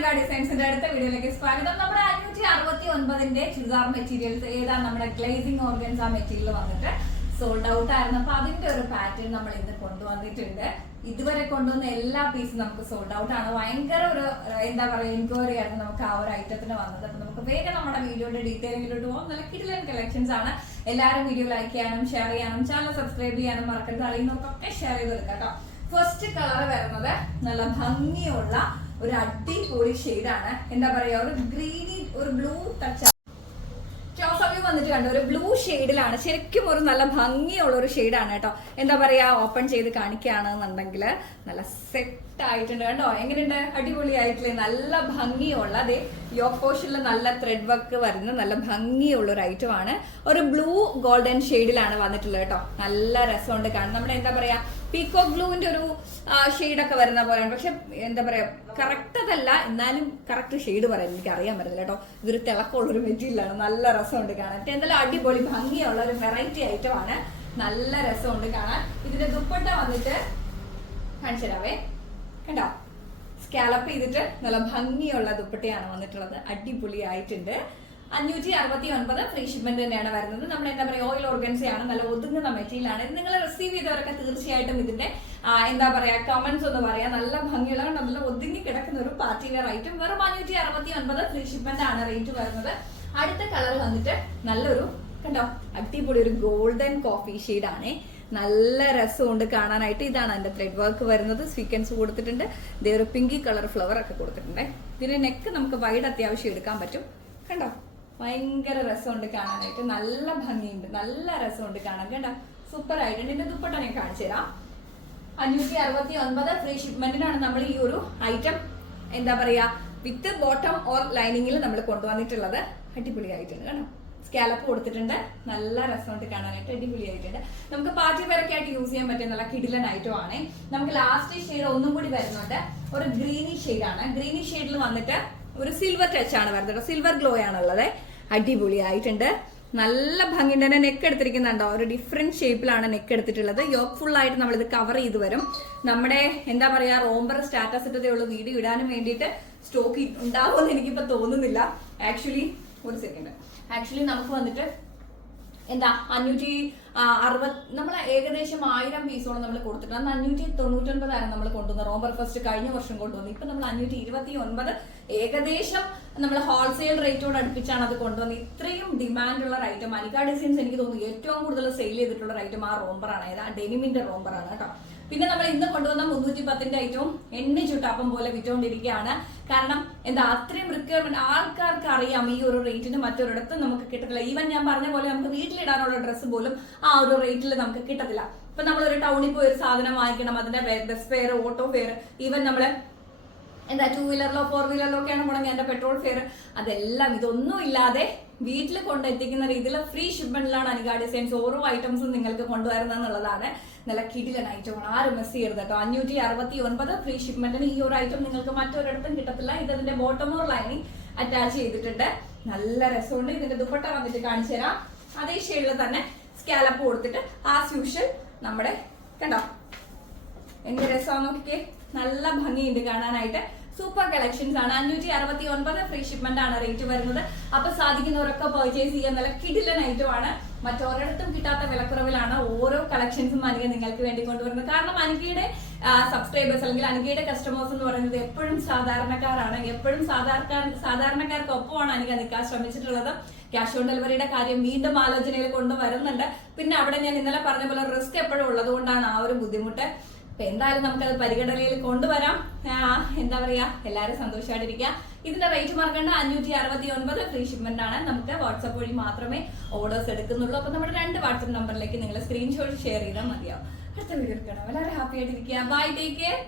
അൻക ഡിസൈൻസിന്റെ അടുത്ത വീഡിയോയിലേക്ക് സ്വാഗതം. നമ്മുടെ അഞ്ഞൂറ്റി അറുപത്തി ഒൻപതിന്റെ ചുരിദാർ മെറ്റീരിയൽസ് ഏതാണ് നമ്മുടെ ഗ്ലേസിംഗ് ഓർഗൻസ് ആ മെറ്റീരിയൽ വന്നിട്ട് സോൾഡ് ഔട്ട് ആയിരുന്നു. അപ്പൊ അതിന്റെ ഒരു പാറ്റേൺ നമ്മൾ ഇന്ന് കൊണ്ടുവന്നിട്ടുണ്ട്. ഇതുവരെ കൊണ്ടുവന്ന എല്ലാ പീസും നമുക്ക് സോൾഡ് ഔട്ട് ആണ്. ഭയങ്കര ഒരു എന്താ പറയുക എൻക്വയറി ആയിരുന്നു നമുക്ക് ആ ഒരു ഐറ്റത്തിന് വന്നത്. അപ്പൊ നമുക്ക് വേഗം നമ്മുടെ വീഡിയോയുടെ ഡീറ്റെയിലിങ്ങിലോട്ട് പോകാം. നല്ല കിഡിലൻ കളക്ഷൻസ് ആണ്. എല്ലാവരും വീഡിയോ ലൈക്ക് ചെയ്യാനും ഷെയർ ചെയ്യാനും ചാനൽ സബ്സ്ക്രൈബ് ചെയ്യാനും മറക്കരുത്. അറിയുന്നവർക്കൊക്കെ ഷെയർ ചെയ്ത് കൊടുക്കാം കേട്ടോ. ഫസ്റ്റ് കളർ വരുന്നത് നല്ല ഭംഗിയുള്ള ഒരു അടിപൊളി ഷെയ്ഡാണ് എന്താ പറയാ ഒരു ഗ്രീനി ഒരു ബ്ലൂ ടച്ച് വന്നിട്ട് കണ്ടോ ഒരു ബ്ലൂ ഷെയ്ഡിലാണ് ശരിക്കും ഒരു നല്ല ഭംഗിയുള്ള ഒരു ഷെയ്ഡാണ് കേട്ടോ. എന്താ പറയാ ഓപ്പൺ ചെയ്ത് കാണിക്കുകയാണെന്നുണ്ടെങ്കിൽ നല്ല സെറ്റ് ആയിട്ടുണ്ട് കണ്ടോ. എങ്ങനെയുണ്ട്? അടിപൊളി ആയിട്ടില്ലേ നല്ല ഭംഗിയുള്ള അതെ യോക്ക് നല്ല ത്രെഡ് വർക്ക് വരുന്ന നല്ല ഭംഗിയുള്ള ഒരു ഐറ്റം ആണ്. ഒരു ബ്ലൂ ഗോൾഡൻ ഷെയ്ഡിലാണ് വന്നിട്ടുള്ളത് കേട്ടോ. നല്ല രസമുണ്ട് കാണാൻ. നമ്മുടെ എന്താ പറയാ പീക്കോ ഗ്ലൂവിന്റെ ഒരു ഷെയ്ഡൊക്കെ വരുന്ന പോലെയാണ്. പക്ഷെ എന്താ പറയാ കറക്റ്റ് അതല്ല. എന്നാലും കറക്റ്റ് ഷെയ്ഡ് പറയാൻ എനിക്ക് അറിയാൻ പറ്റില്ല കേട്ടോ. ഇതൊരു തിളക്കമുള്ള ഒരു മെറ്റീരിയലാണ്. നല്ല രസമുണ്ട് കാണാൻ. എന്തായാലും അടിപൊളി ഭംഗിയുള്ള ഒരു വെറൈറ്റി ഐറ്റം ആണ്. നല്ല രസമുണ്ട് കാണാൻ. ഇതിന്റെ ദുപ്പട്ട വന്നിട്ട് കാണിച്ചു തരാവേ കണ്ടോ? സ്കാലപ്പ് ചെയ്തിട്ട് നല്ല ഭംഗിയുള്ള ദുപ്പട്ടയാണ് വന്നിട്ടുള്ളത്. അടിപൊളിയായിട്ടുണ്ട്. അഞ്ഞൂറ്റി അറുപത്തി ഒൻപത് ഫ്രീ ഷിപ്മെന്റ് തന്നെയാണ് വരുന്നത്. നമ്മൾ എന്താ പറയുക ഓയിൽ ഓർഗൻസയാണ് നല്ല ഒതുങ്ങുന്ന മെറ്റീരിയലാണ് നിങ്ങൾ റിസീവ് ചെയ്തവരൊക്കെ തീർച്ചയായിട്ടും ഇതിന്റെ എന്താ പറയാ കമന്റ്സ് ഒന്ന് പറയാ. നല്ല ഭംഗിയുള്ള നല്ല ഒതുങ്ങി കിടക്കുന്ന ഒരു പാർട്ടി വെയർ ഐറ്റം വെറും അഞ്ഞൂറ്റി അറുപത്തി ഒൻപത് ഫ്രീ ഷിപ്മെന്റ് ആണ് റേറ്റ് വരുന്നത്. അടുത്ത കളർ വന്നിട്ട് നല്ലൊരു കണ്ടോ അടിപൊളി ഒരു ഗോൾഡൻ കോഫി ഷെയ്ഡാണേ നല്ല രസമുണ്ട് കാണാനായിട്ട്. ഇതാണ് അതിന്റെ ത്രെഡ് വർക്ക് വരുന്നത്. സ്വീക്കൻസ് കൊടുത്തിട്ടുണ്ട്. ഇതേ ഒരു പിങ്കി കളർ ഫ്ലവർ ഒക്കെ കൊടുത്തിട്ടുണ്ട്. ഇതിന്റെ നെക്ക് നമുക്ക് വൈഡ് അത്യാവശ്യം എടുക്കാൻ പറ്റും. കണ്ടോ? ഭയങ്കര രസമുണ്ട് കാണാനായിട്ട്. നല്ല ഭംഗിയുണ്ട്. നല്ല രസമുണ്ട് കാണാൻ. കേട്ടോ സൂപ്പർ ആയിട്ടുണ്ട് ഇതിന്റെ ദുപ്പട്ട ഞാൻ കാണിച്ചു തരാം. അഞ്ഞൂറ്റി അറുപത്തി ഒൻപത് ഫ്രീ ഷിപ്മെന്റിനാണ് നമ്മൾ ഈ ഒരു ഐറ്റം എന്താ പറയാ വിത്ത് ബോട്ടം ഓർ ലൈനിങ്ങിൽ നമ്മൾ കൊണ്ടുവന്നിട്ടുള്ളത്. അടിപൊളിയായിട്ടുണ്ട് കേട്ടോ സ്കാലപ്പ് കൊടുത്തിട്ടുണ്ട്. നല്ല രസമുണ്ട് കാണാനായിട്ട്. അടിപൊളിയായിട്ടുണ്ട്. നമുക്ക് പാർട്ടി വെയറൊക്കെ ആയിട്ട് യൂസ് ചെയ്യാൻ പറ്റിയ നല്ല കിടിലൻ ഐറ്റം ആണ്. നമുക്ക് ലാസ്റ്റ് ഷെയ്ഡ് ഒന്നും കൂടി വരുന്നുണ്ട്. ഒരു ഗ്രീനി ആണ്. ഗ്രീനി ഷെയ്ഡിൽ വന്നിട്ട് ഒരു സിൽവർ ടച്ച് ആണ് വരുന്നത് സിൽവർ ഗ്ലോ ആണുള്ളത്. അടിപൊളിയായിട്ടുണ്ട്. നല്ല ഭംഗിയുണ്ട്. തന്നെ നെക്ക് എടുത്തിരിക്കുന്നുണ്ടോ? ഒരു ഡിഫറെന്റ് ഷേപ്പിലാണ് നെക്ക് എടുത്തിട്ടുള്ളത്. യോക്ക് ഫുൾ ആയിട്ട് നമ്മൾ ഇത് കവർ ചെയ്ത് വരും. നമ്മുടെ എന്താ പറയാ റോംബർ സ്റ്റാറ്റസ് ഇട്ടതേയുള്ള വീഡിയോ ഇടാനും വേണ്ടിയിട്ട് സ്റ്റോക്ക് ഉണ്ടാവുമെന്ന് എനിക്കിപ്പോ തോന്നുന്നില്ല. ആക്ച്വലി ഒരു സെക്കൻഡ് ആക്ച്വലി നമുക്ക് വന്നിട്ട് എന്താ അഞ്ഞൂറ്റി അറുപത് നമ്മൾ ഏകദേശം ആയിരം പീസോളം നമ്മൾ കൊടുത്തിട്ടുണ്ട്. അന്ന് അഞ്ഞൂറ്റി തൊണ്ണൂറ്റൊൻപതായിരുന്നു നമ്മൾ കൊണ്ടുവന്നത് റോംബർ ഫസ്റ്റ് കഴിഞ്ഞ വർഷം കൊണ്ടുവന്നു. ഇപ്പൊ നമ്മൾ അഞ്ഞൂറ്റി ഇരുപത്തി ഒൻപത് ഏകദേശം നമ്മൾ ഹോൾസെയിൽ റേറ്റോട് അടുപ്പിച്ചാണ് അത് കൊണ്ടുവന്നത് ഇത്രയും ഡിമാൻഡ് ഉള്ള ഐറ്റം അനിക ഡിസൈൻസ് എനിക്ക് തോന്നുന്നു ഏറ്റവും കൂടുതൽ സെയിൽ ചെയ്തിട്ടുള്ള ഒരു ഐറ്റം ആ റോംബറാണ്. ആ ഡെനിമിന്റെ റോംബറാണ് കേട്ടോ. പിന്നെ നമ്മൾ ഇന്ന് കൊണ്ടുവന്ന മുന്നൂറ്റി പത്തിന്റെ ഐറ്റവും എണ്ണ ചുട്ടാപ്പം പോലെ വിറ്റുകൊണ്ടിരിക്കുകയാണ് കാരണം എന്താ അത്രയും റിക്വയർമെന്റ് ആൾക്കാർക്ക് അറിയാം ഈ ഒരു റേറ്റിന് മറ്റൊരിടത്ത് നമുക്ക് കിട്ടത്തില്ല. ഈവൻ ഞാൻ പറഞ്ഞ പോലെ നമുക്ക് വീട്ടിലിടാനുള്ള ഡ്രസ്സ് പോലും ആ ഒരു റേറ്റിൽ നമുക്ക് കിട്ടത്തില്ല. ഇപ്പൊ നമ്മൾ ഒരു ടൗണിൽ പോയി ഒരു സാധനം വാങ്ങിക്കണം അതിന്റെ bus fare auto fare even നമ്മൾ എന്താ ടൂ വീലറിലോ ഫോർ വീലറിലോ ഒക്കെയാണ് പോണെങ്കിൽ എന്റെ പെട്രോൾ ഫെയർ അതെല്ലാം ഇതൊന്നും ഇല്ലാതെ വീട്ടിൽ കൊണ്ടെത്തിക്കുന്ന രീതിയിൽ ഫ്രീ ഷിപ്മെന്റിലാണ് അനിക ഡിസൈൻസ് ഓരോ ഐറ്റംസും നിങ്ങൾക്ക് കൊണ്ടുവരുന്നത് എന്നുള്ളതാണ് നല്ല കിടിലൻ ഐറ്റമാണ് ആരും മിസ് ചെയ്യരുത് കേട്ടോ. അഞ്ഞൂറ്റി അറുപത്തി ഒൻപത് ഫ്രീ ഷിപ്മെന്റിന് ഈ ഒരു ഐറ്റം നിങ്ങൾക്ക് മറ്റൊരിടത്തും കിട്ടത്തില്ല. ഇത് അതിന്റെ ബോട്ടം ഓർ ലൈനിങ് അറ്റാച്ച് ചെയ്തിട്ടുണ്ട്. നല്ല രസമുണ്ട്. ഇതിന്റെ ദുപ്പട്ട വന്നിട്ട് കാണിച്ചു തരാം. അതേ ഷെയ്ഡിൽ തന്നെ സ്കാലപ്പ് കൊടുത്തിട്ട് ആസ് യൂഷ്വൽ നമ്മുടെ കണ്ടോ? എന്ത് രസമാണ് നോക്കിക്കേ. നല്ല ഭംഗിയുണ്ട് കാണാനായിട്ട്. സൂപ്പർ കളക്ഷൻസ് ആണ്. അഞ്ഞൂറ്റി അറുപത്തി ഒൻപത് ഫ്രീ ഷിപ്മെന്റ് ആണ് റേറ്റ് വരുന്നത്. അപ്പൊ സാധിക്കുന്നവരൊക്കെ പർച്ചേസ് ചെയ്യാൻ നല്ല കിടിലൻ ഐറ്റം ആണ്. മറ്റൊരിടത്തും കിട്ടാത്ത വിലക്കുറവിലാണ് ഓരോ കളക്ഷൻസും അനിക നിങ്ങൾക്ക് വേണ്ടി കൊണ്ടുവരുന്നത്. കാരണം അനികയുടെ സബ്സ്ക്രൈബേഴ്സ് അല്ലെങ്കിൽ അനികയുടെ കസ്റ്റമേഴ്സ് എന്ന് പറയുന്നത് എപ്പോഴും സാധാരണക്കാരാണ്. എപ്പോഴും സാധാരണക്കാർ സാധാരണക്കാർക്കൊപ്പമാണ് അനിക നിൽക്കാൻ ശ്രമിച്ചിട്ടുള്ളത്. ക്യാഷ് ഓൺ ഡെലിവറിയുടെ കാര്യം വീണ്ടും ആലോചനയിൽ കൊണ്ടുവരുന്നുണ്ട്. പിന്നെ അവിടെ ഞാൻ ഇന്നലെ പറഞ്ഞ പോലെ റിസ്ക് എപ്പോഴും ഉള്ളതുകൊണ്ടാണ് ആ ഒരു ബുദ്ധിമുട്ട്. അപ്പൊ എന്തായാലും നമുക്കത് പരിഗണനയിൽ കൊണ്ടുവരാം. എന്താ പറയാ എല്ലാവരും സന്തോഷമായിട്ടിരിക്കുക ഇതിന്റെ റേറ്റ് മറക്കേണ്ട അഞ്ഞൂറ്റി അറുപത്തി ഒൻപത് ഫ്രീ ഷിപ്മെന്റ് ആണ്. നമുക്ക് വാട്സപ്പ് വഴി മാത്രമേ ഓർഡേഴ്സ് എടുക്കുന്നുള്ളൂ. അപ്പൊ നമ്മുടെ രണ്ട് വാട്സപ്പ് നമ്പറിലേക്ക് നിങ്ങൾ സ്ക്രീൻഷോട്ട് ഷെയർ ചെയ്താൽ മതിയാവും. അടുത്ത വീഡിയോ എടുക്കണം. വളരെ ഹാപ്പി ആയിട്ടിരിക്കുക. Bye take care